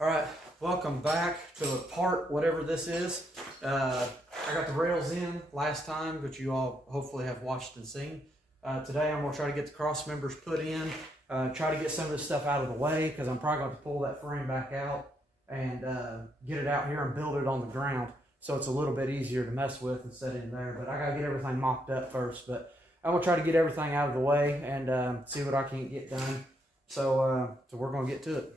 All right, welcome back to the part, whatever this is. I got the rails in last time, but you all hopefully have watched and seen. Today I'm gonna try to get the cross members put in, try to get some of this stuff out of the way, because I'm probably going to pull that frame back out and get it out here and build it on the ground, so it's a little bit easier to mess with and set in there. But I gotta get everything mocked up first, but I'm gonna try to get everything out of the way and see what I can get done. So we're gonna get to it.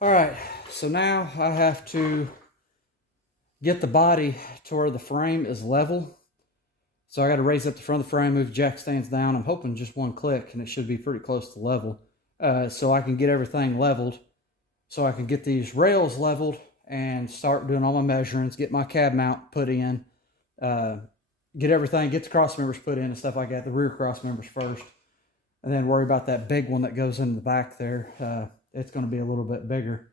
All right, so now I have to get the body to where the frame is level. So I got to raise up the front of the frame, move the jack stands down. I'm hoping just one click and it should be pretty close to level. So I can get everything leveled. So I can get these rails leveled and start doing all my measurements, get my cab mount put in, get everything, get the cross members put in and stuff like that, the rear cross members first, and then worry about that big one that goes in the back there. It's going to be a little bit bigger,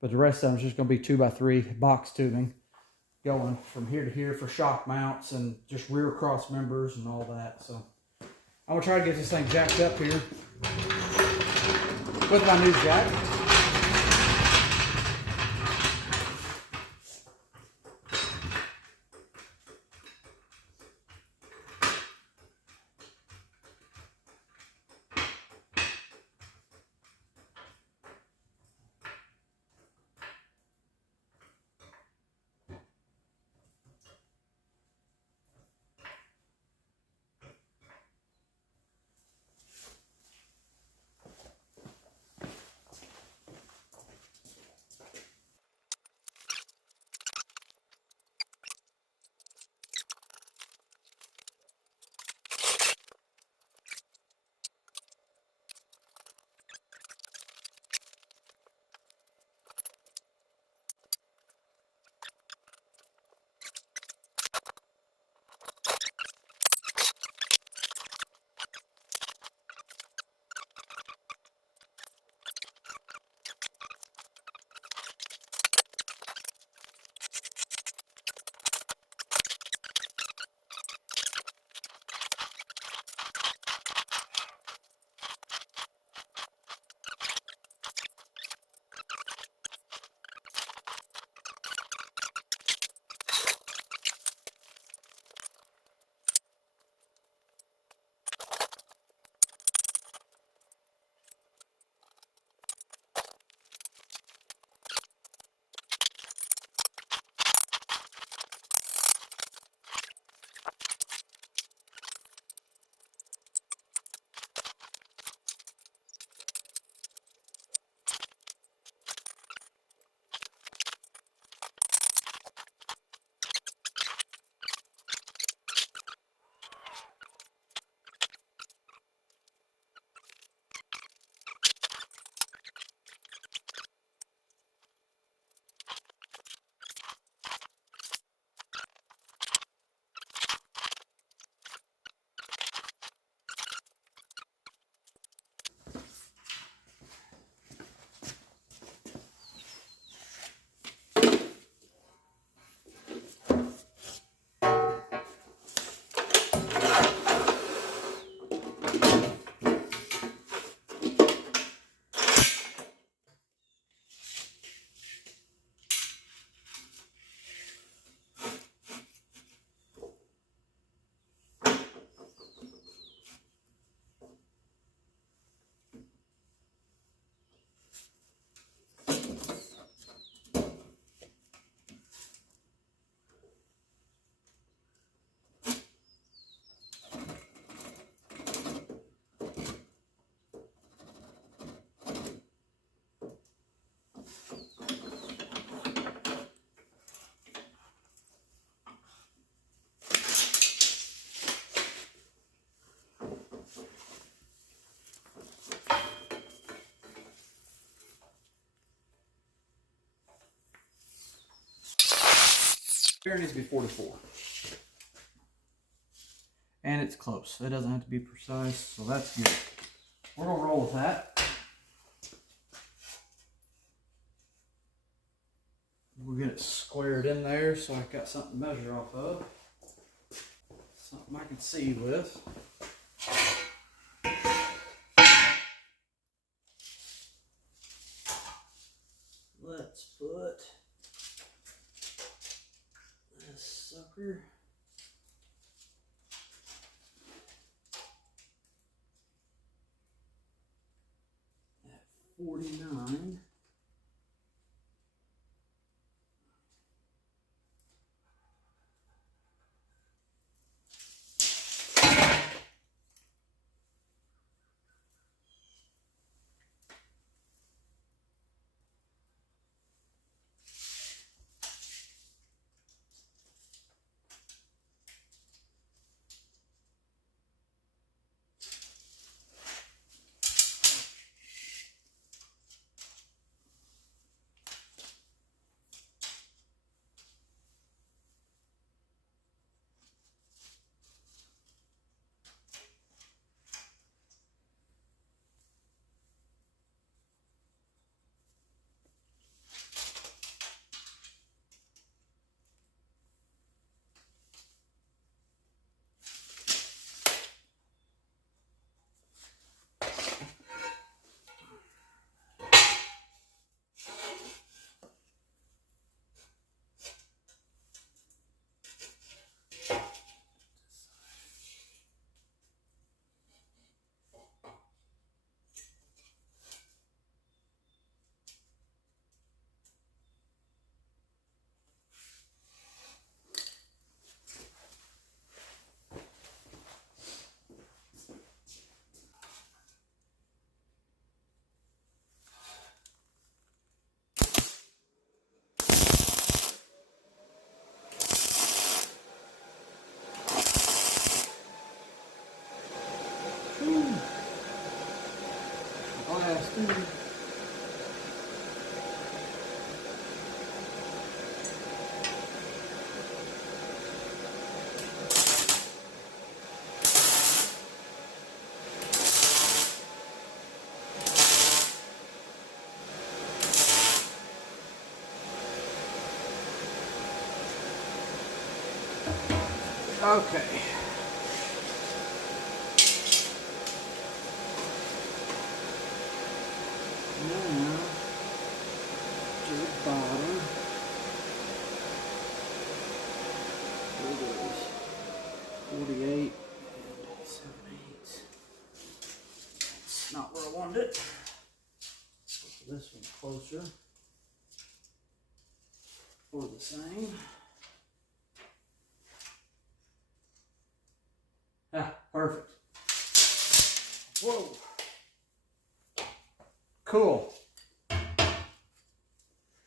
but the rest of them is just going to be 2x3 box tubing going from here to here for shock mounts and just rear cross members and all that. So I'm going to try to get this thing jacked up here with my new jack. Here it needs to be 44. And it's close. It doesn't have to be precise, so that's good. We're going to roll with that. We'll get it squared in there so I've got something to measure off of. Something I can see with. Let's put this sucker at 49. Okay. Now, to the bottom. It is 48 and 7/8. That's not where I wanted it. Let's put this one closer. For the same. Ah, perfect. Whoa. Cool.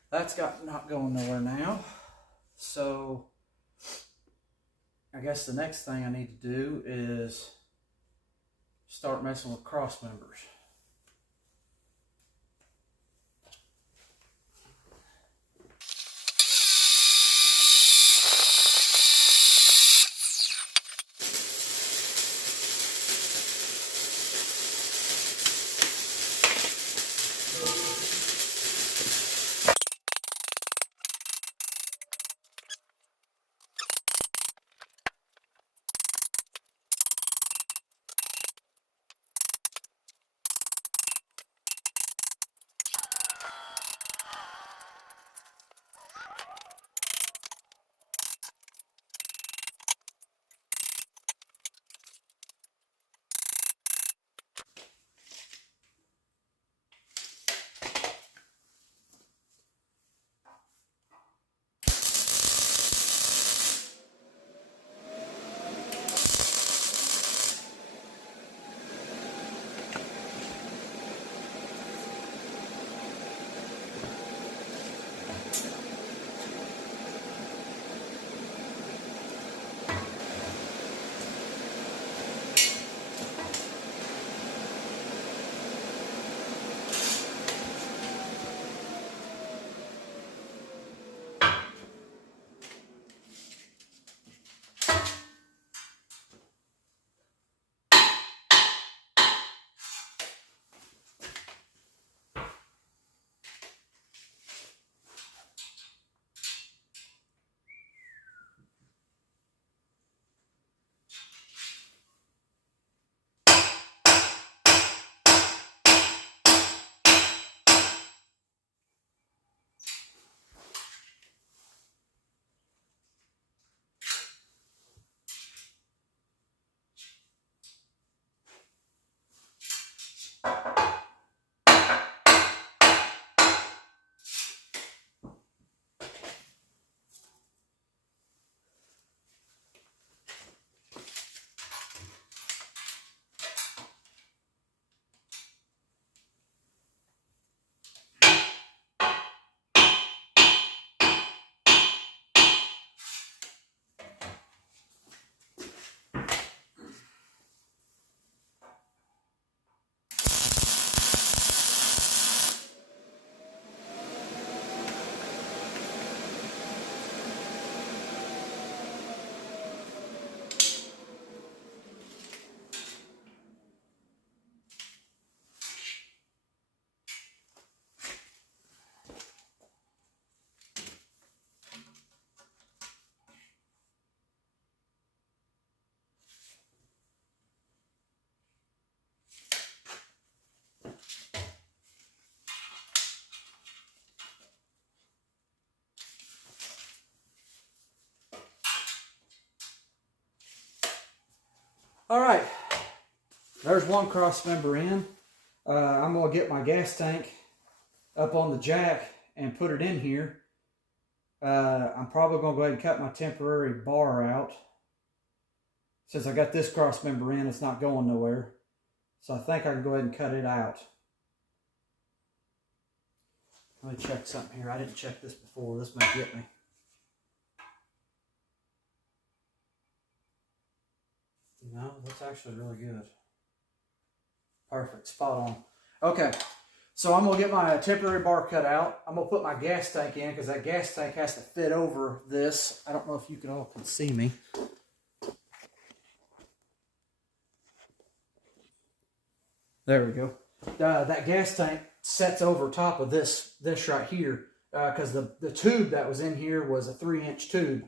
That's got not going nowhere now. So I guess the next thing I need to do is start messing with cross members. All right, there's one cross member in. I'm gonna get my gas tank up on the jack and put it in here. I'm probably gonna go ahead and cut my temporary bar out. Since I got this cross member in, it's not going nowhere. So I think I can go ahead and cut it out. Let me check something here. I didn't check this before. This might get me. No, that's actually really good. Perfect, spot on. Okay, so I'm gonna get my temporary bar cut out. I'm gonna put my gas tank in because that gas tank has to fit over this. I don't know if you all can see me. There we go. That gas tank sets over top of this right here because the tube that was in here was a 3-inch tube,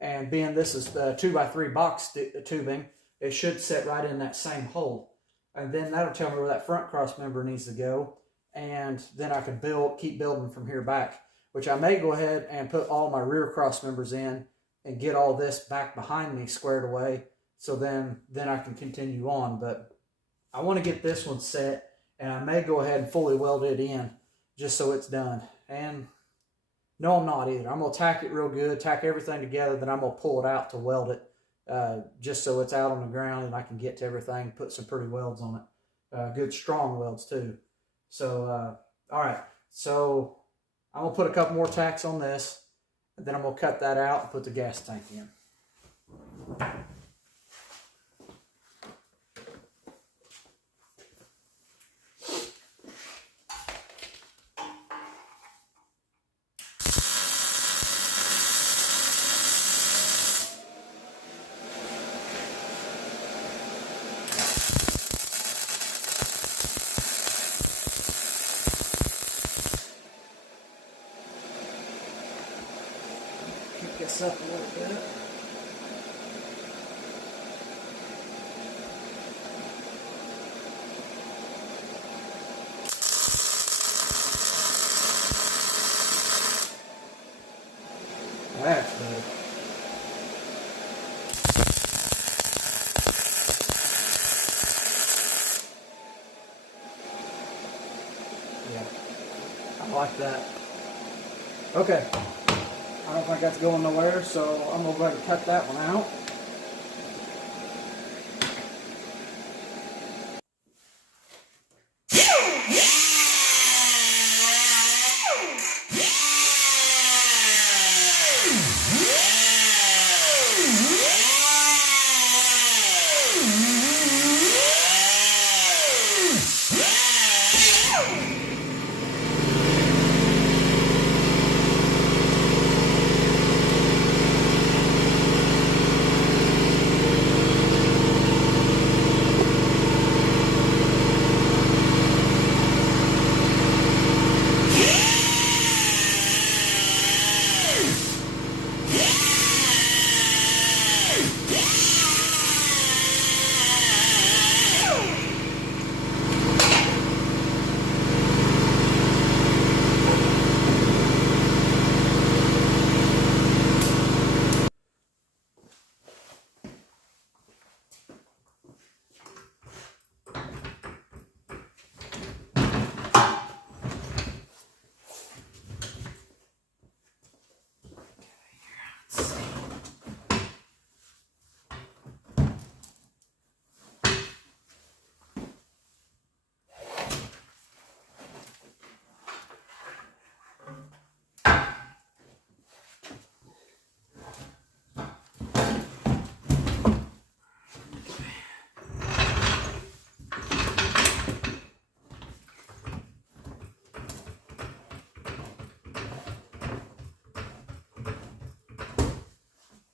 and being this is the 2x3 box tubing, it should set right in that same hole, and then that'll tell me where that front cross member needs to go, and then I can keep building from here back, which I may go ahead and put all my rear cross members in and get all this back behind me squared away, so then I can continue on. But I want to get this one set, and I may go ahead and fully weld it in just so it's done. And no, I'm not either. I'm going to tack it real good, tack everything together, then I'm going to pull it out to weld it just so it's out on the ground and I can get to everything, put some pretty welds on it. Good strong welds too. So, all right. So I'm going to put a couple more tacks on this, and then I'm going to cut that out and put the gas tank in. Keep this up a little bit. That's good. Yeah, I like that. Okay. I don't think that's going nowhere, so I'm going to go ahead and cut that one out.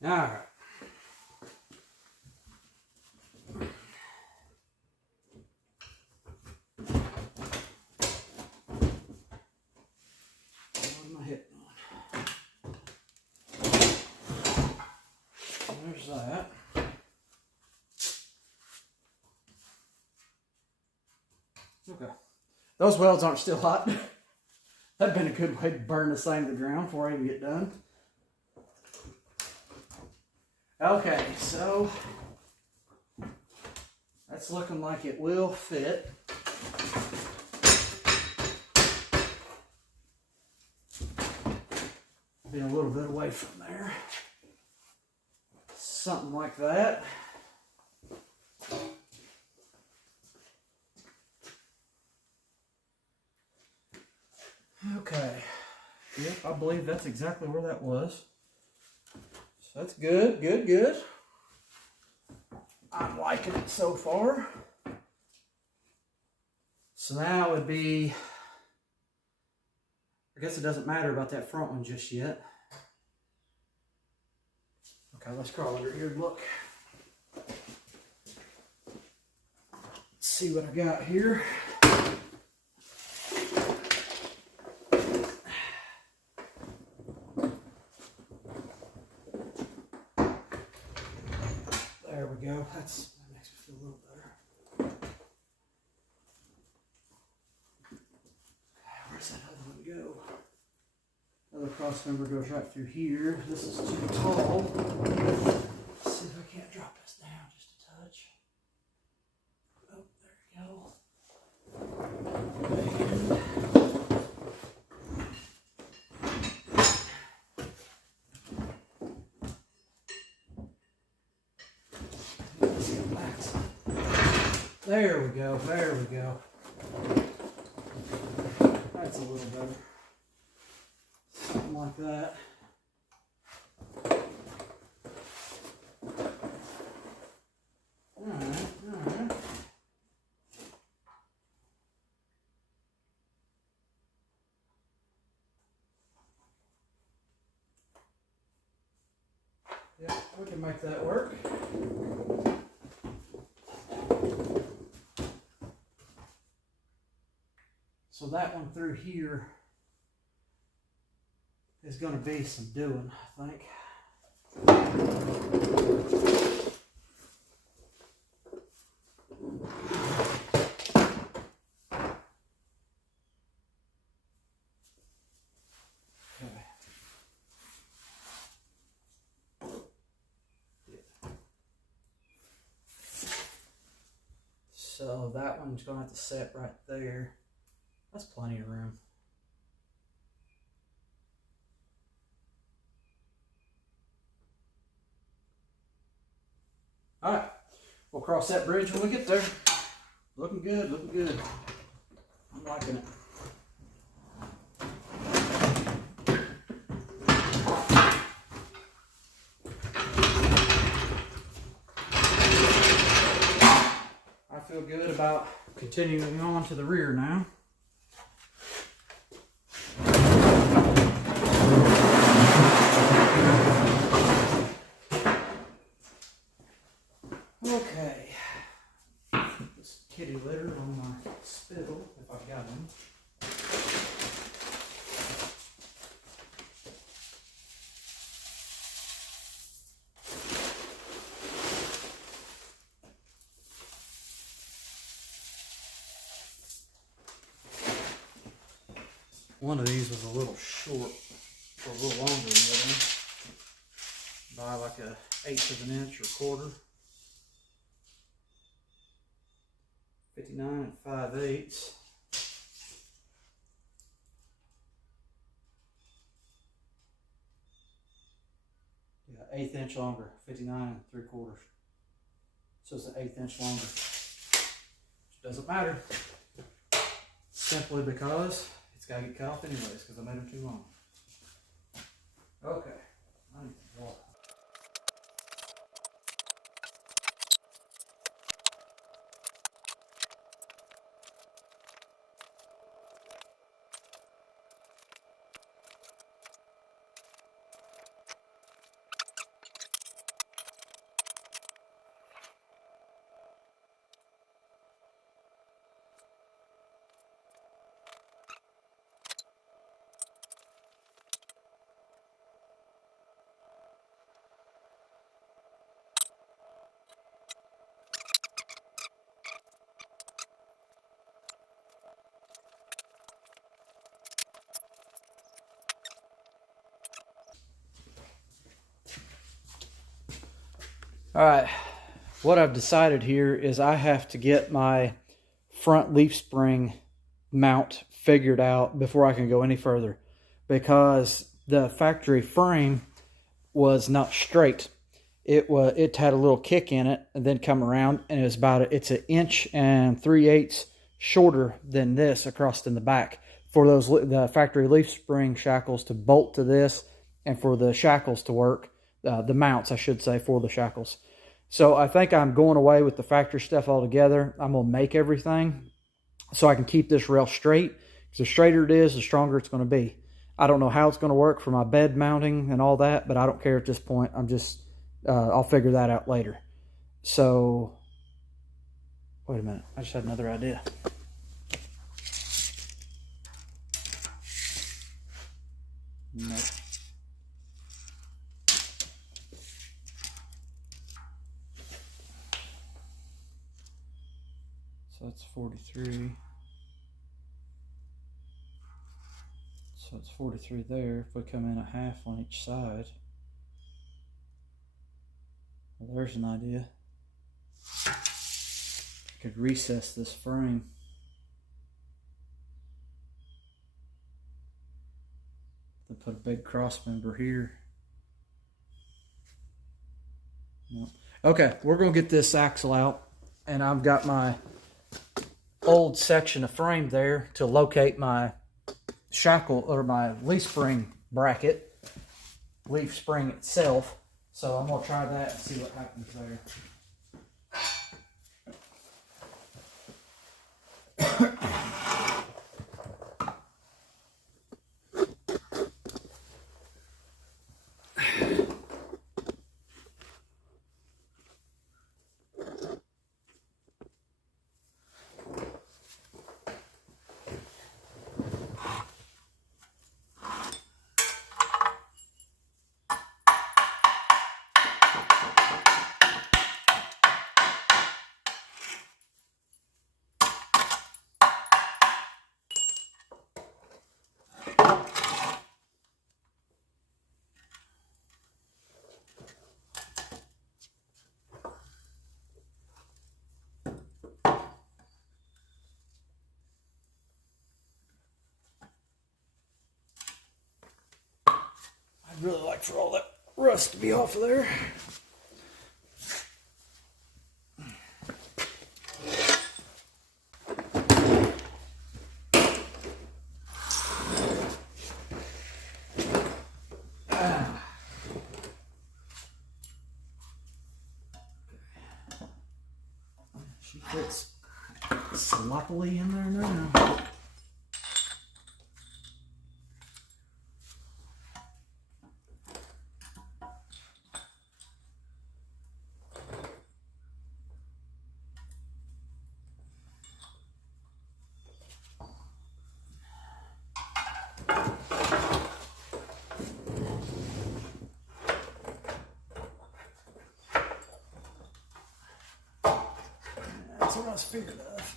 All right. What am I hitting on? There's that. Okay. Those welds aren't still hot. That'd been a good way to burn this thing to the ground before I even get done. Okay, so That's looking like it will fit. Be a little bit away from there. Something like that. Okay. Yep, I believe that's exactly where that was. So that's good, good, good. I'm liking it so far. So now it would be, I guess it doesn't matter about that front one just yet. Okay, let's crawl under here and look. Let's see what I got here. There we go. That makes me feel a little better. Where's that other one go? Other cross member goes right through here. This is too tall. Let's see if I can't drop this down just a touch. Oh, there we go. There we go, there we go. That's a little better. Something like that. Alright, alright. Yeah, we can make that work. So that one through here is going to be some doing, I think. Okay. Yeah. So that one's going to have to set right there. That's plenty of room. All right, we'll cross that bridge when we get there. Looking good, looking good. I'm liking it. I feel good about continuing on to the rear now. Okay, this kitty litter on my spittle, if I've got one. One of these was a little short, or a little longer than the other one, by like a 1/8 of an inch or quarter. 59 5/8. Yeah, 1/8 inch longer, 59 3/4. So it's an 1/8 inch longer. Which doesn't matter. Simply because it's got to get cut off anyways, because I made them too long. Okay, I need some water. All right, what I've decided here is I have to get my front leaf spring mount figured out before I can go any further, because the factory frame was not straight. It had a little kick in it and then come around, and it's an inch and 3/8 shorter than this across in the back for the factory leaf spring shackles to bolt to this, and for the shackles to work, the mounts I should say, for the shackles. So I think I'm going away with the factory stuff altogether. I'm gonna make everything so I can keep this rail straight. The straighter it is, the stronger it's going to be. I don't know how it's going to work for my bed mounting and all that, but I don't care at this point. I'll figure that out later. So, wait a minute. I just had another idea. Nope. So that's 43. So it's 43 there. If we come in a half on each side, well, there's an idea. I could recess this frame. Then put a big cross member here. Nope. Okay, we're gonna get this axle out, and I've got my old section of frame there to locate my shackle or my leaf spring bracket, leaf spring itself. So I'm gonna try that and see what happens there. I'd really like for all that rust to be off of there. She fits sloppily in there now. That's what I was figuring of.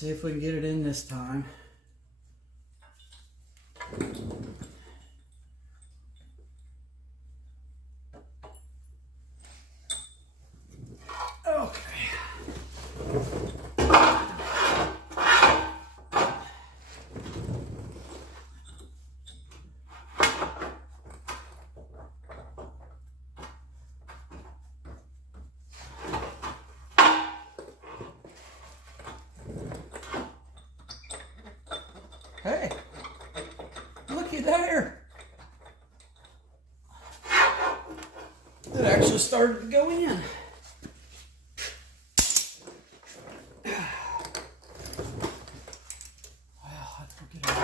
see if we can get it in this time. Okay. Hey, looky there. It actually started to go in. Well, let's go get it.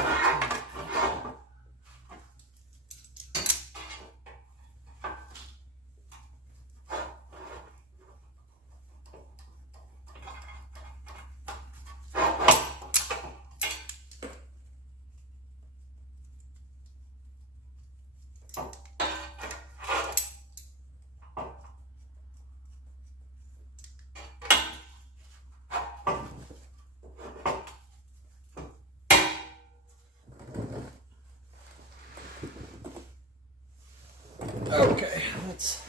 Okay, let's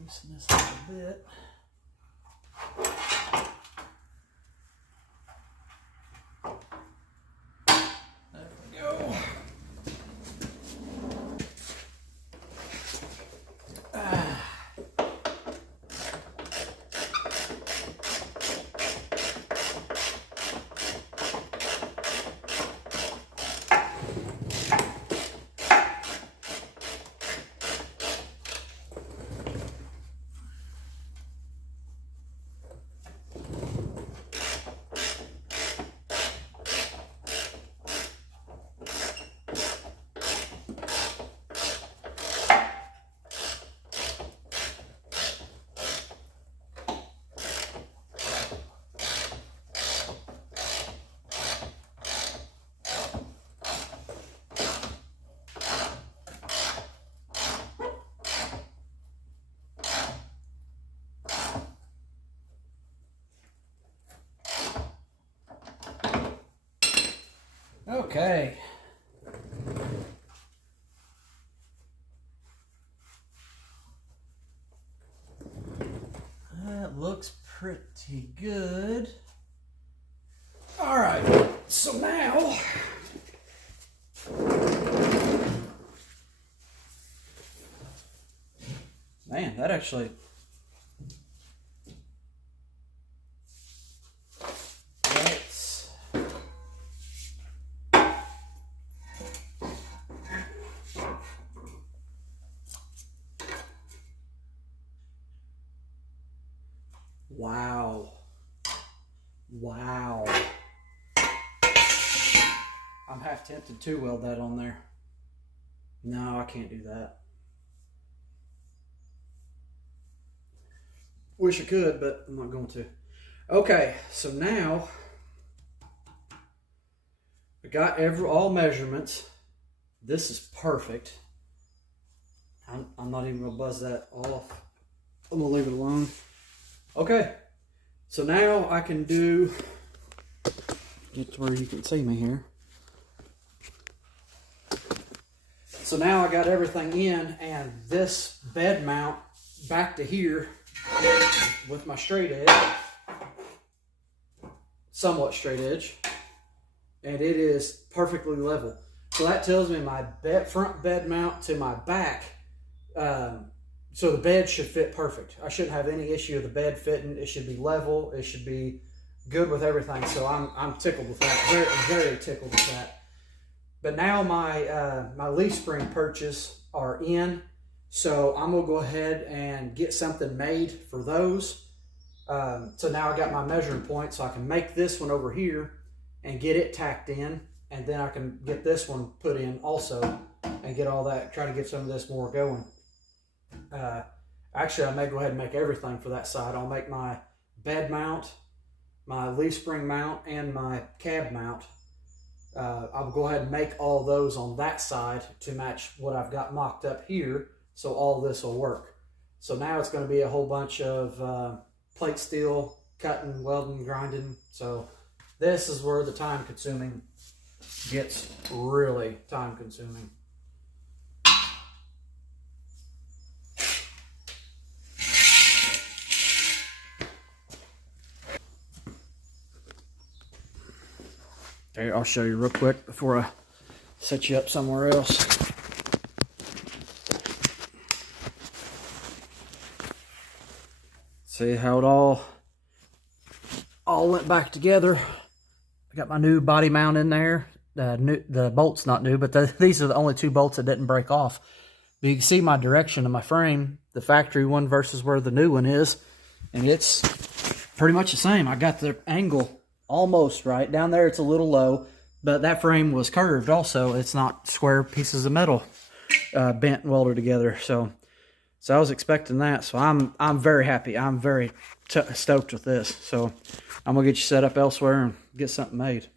loosen this a little bit. There we go. Okay. That looks pretty good. All right, so now man, that actually wow. Wow. I'm half tempted to weld that on there. No, I can't do that. Wish I could, but I'm not going to. Okay, so now I got all measurements. This is perfect. I'm not even gonna buzz that off. I'm gonna leave it alone. Okay, so now I can get to where you can see me here. So now I got everything in, and this bed mount back to here with my straight edge, somewhat straight edge, and it is perfectly level. So that tells me my front bed mount to my back, so the bed should fit perfect. I shouldn't have any issue with the bed fitting. It should be level. It should be good with everything. So I'm tickled with that. Very, very tickled with that. But now my leaf spring purchase are in. So I'm gonna go ahead and get something made for those. So now I got my measuring point, so I can make this one over here and get it tacked in, and then I can get this one put in also and get all that, try to get some of this more going. Actually, I may go ahead and make everything for that side. I'll make my bed mount, my leaf spring mount, and my cab mount. I'll go ahead and make all those on that side to match what I've got mocked up here, so all this will work. So now it's going to be a whole bunch of plate steel, cutting, welding, grinding. So This is where the time consuming gets really time consuming. Here, I'll show you real quick before I set you up somewhere else. See how it all went back together. I got my new body mount in there. The bolt's not new, but these are the only two bolts that didn't break off. But you can see my direction of my frame, the factory one versus where the new one is, and it's pretty much the same. I got the angle almost right. Down there it's a little low, but that frame was curved also. It's not square pieces of metal bent and welded together. So I was expecting that. So I'm very happy. I'm very stoked with this. So I'm gonna get you set up elsewhere and get something made.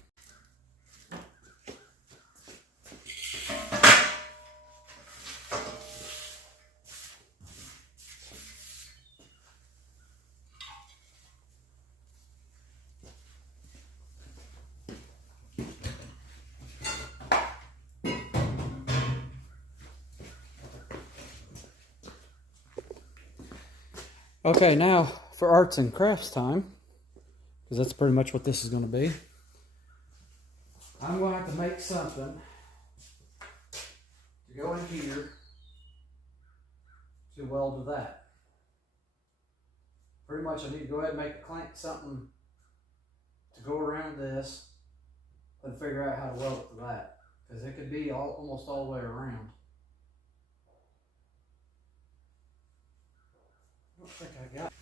Okay, now for arts and crafts time, because that's pretty much what this is going to be. I'm going to have to make something to go in here to weld to that. Pretty much I need to go ahead and make a clamp, something to go around this and figure out how to weld it to that, because it could be almost all the way around. I don't think I got it.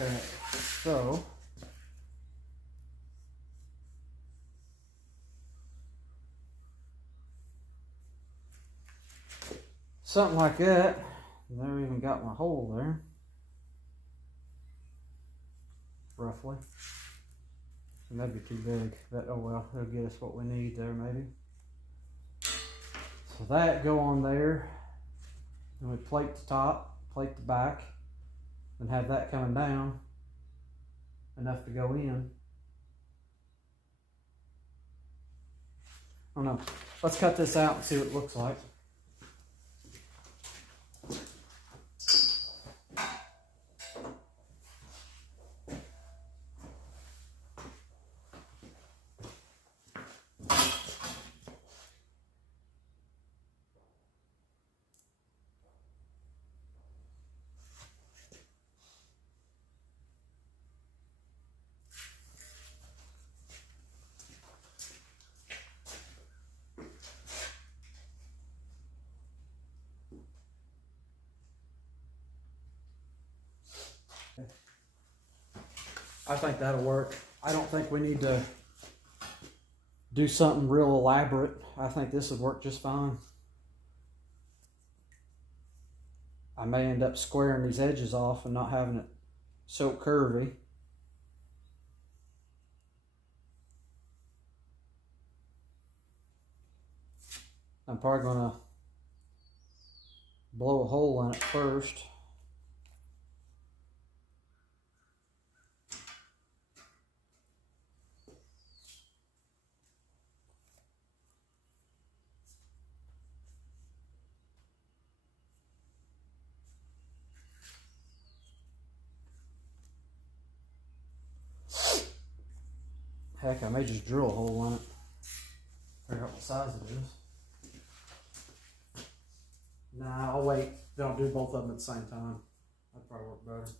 Okay, so something like that. Never even got my hole there, roughly. And that'd be too big, but oh well, it'll get us what we need there maybe. So that go on there, and we plate the top, plate the back, and have that coming down enough to go in. I don't know. Let's cut this out and see what it looks like. I think that'll work. I don't think we need to do something real elaborate. I think this would work just fine. I may end up squaring these edges off and not having it so curvy. I'm probably going to blow a hole in it first. Heck, I may just drill a hole in it. Figure out what size it is. Nah, I'll wait. Don't do both of them at the same time. That'd probably work better.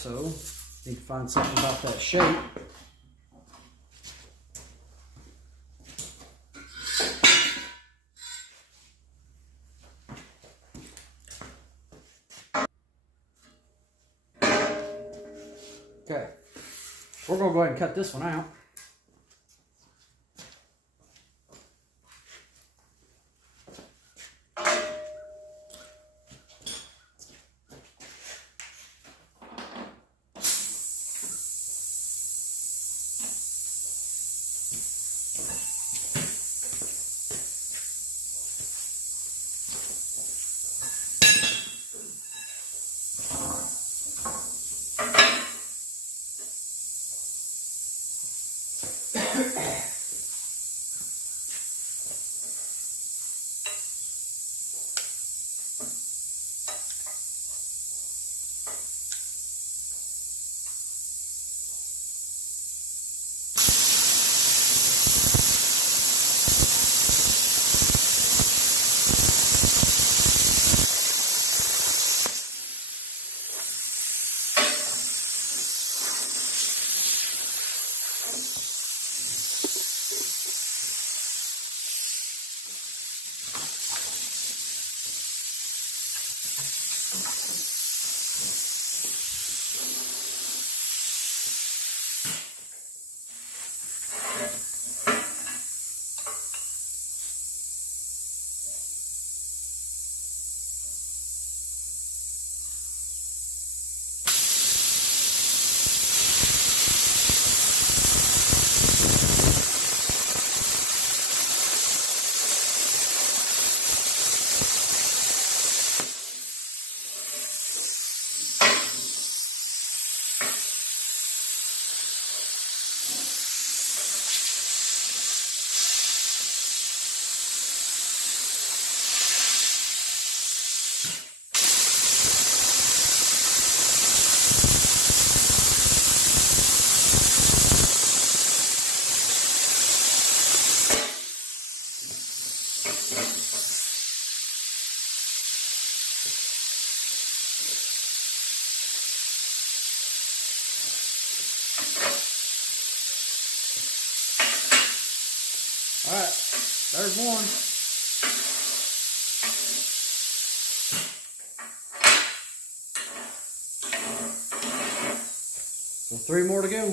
so need to find something about that shape. Okay, we're going to go ahead and cut this one out. All right, there's one. So 3 more to go.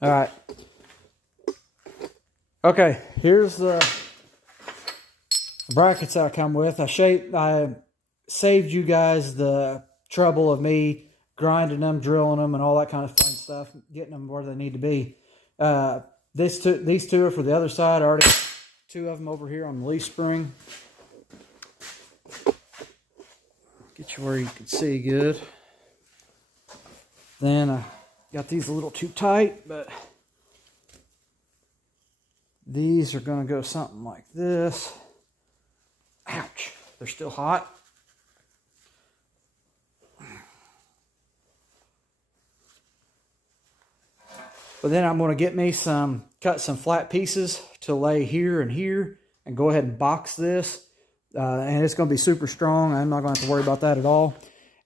All right. Okay, here's the brackets I come with. I saved you guys the trouble of me grinding them, drilling them, and all that kind of fun stuff, getting them where they need to be. These two are for the other side. I already got 2 of them over here on the leaf spring. Get you where you can see good. Then I got these a little too tight, but these are going to go something like this. Ouch, they're still hot. But then I'm going to get me cut some flat pieces to lay here and here, and go ahead and box this. And it's going to be super strong. I'm not going to have to worry about that at all.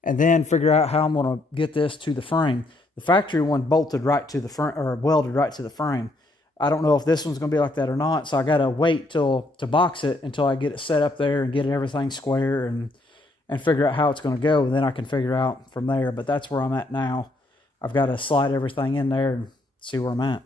And then figure out how I'm going to get this to the frame. The factory one bolted right to the front, or welded right to the frame. I don't know if this one's going to be like that or not, so I got to wait to box it until I get it set up there and get everything square and figure out how it's going to go. And then I can figure out from there. But that's where I'm at now. I've got to slide everything in there and see where I'm at.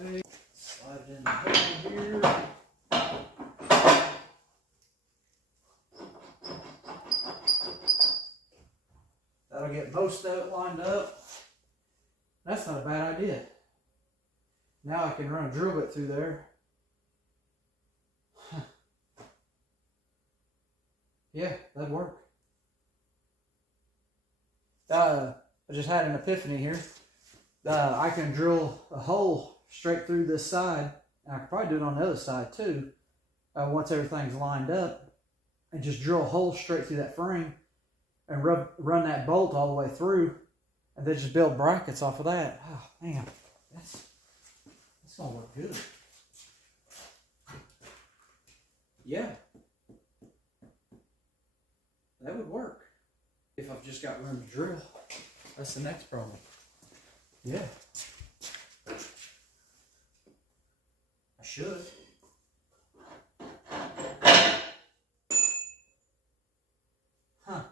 Okay, slide it in the hole here. That'll get most of it lined up. That's not a bad idea. Now I can run a drill bit through there. Yeah, that'd work. I just had an epiphany here. I can drill a hole straight through this side, and I could probably do it on the other side too, once everything's lined up, and just drill a hole straight through that frame and run that bolt all the way through, and then just build brackets off of that. Oh man, that's gonna work good. Yeah, that would work if I've just got room to drill. That's the next problem. Yeah, I should. Huh.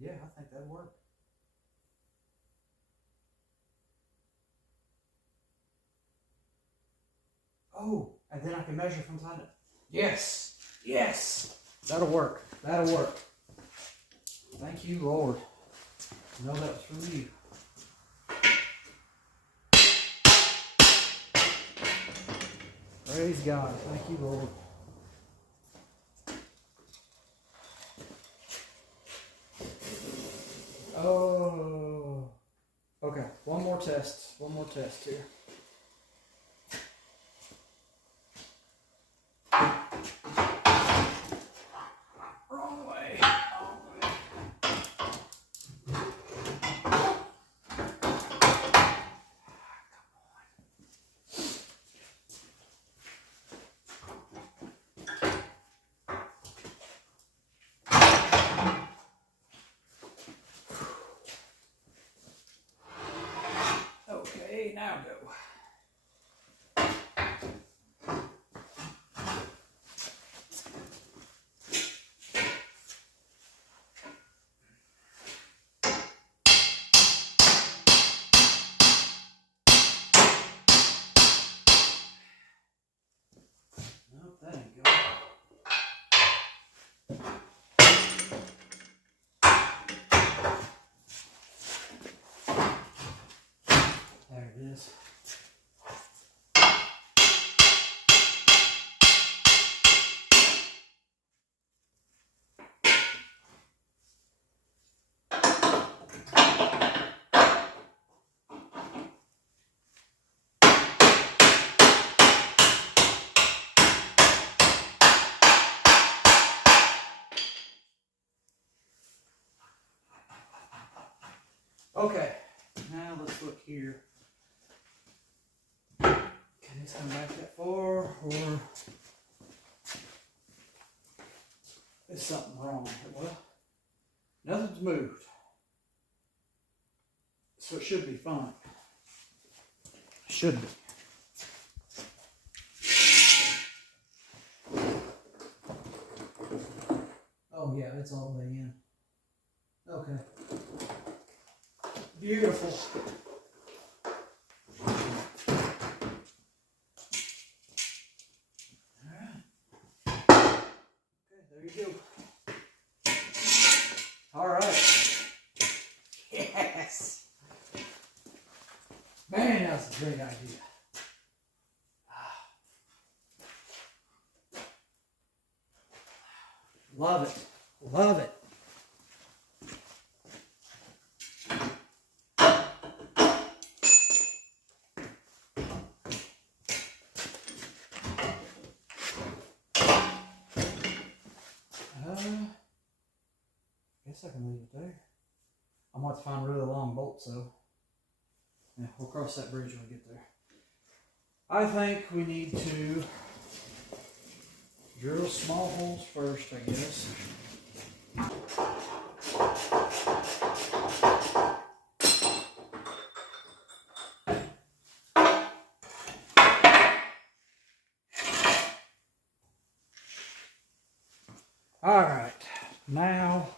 Yeah, I think that'd work. Oh, and then I can measure from side to... Yes, yes, that'll work. That'll work. Thank you, Lord. I know that was from you. Praise God. Thank you, Lord. Oh. Okay, one more test. One more test here. Wrong way. Wrong way. Okay, now go. Nope, that ain't going. There it is. Okay, now let's look here. Can this come back that far, or is something wrong? Well, nothing's moved, so it should be fine. Should be. Oh yeah, it's all the way in. Okay. Beautiful. There you go. All right. Yes. Man, that's a great idea. Love it. Love it. I can leave it there. I'm going to have to find really long bolts though. Yeah, we'll cross that bridge when we get there. I think we need to drill small holes first, I guess. All right, now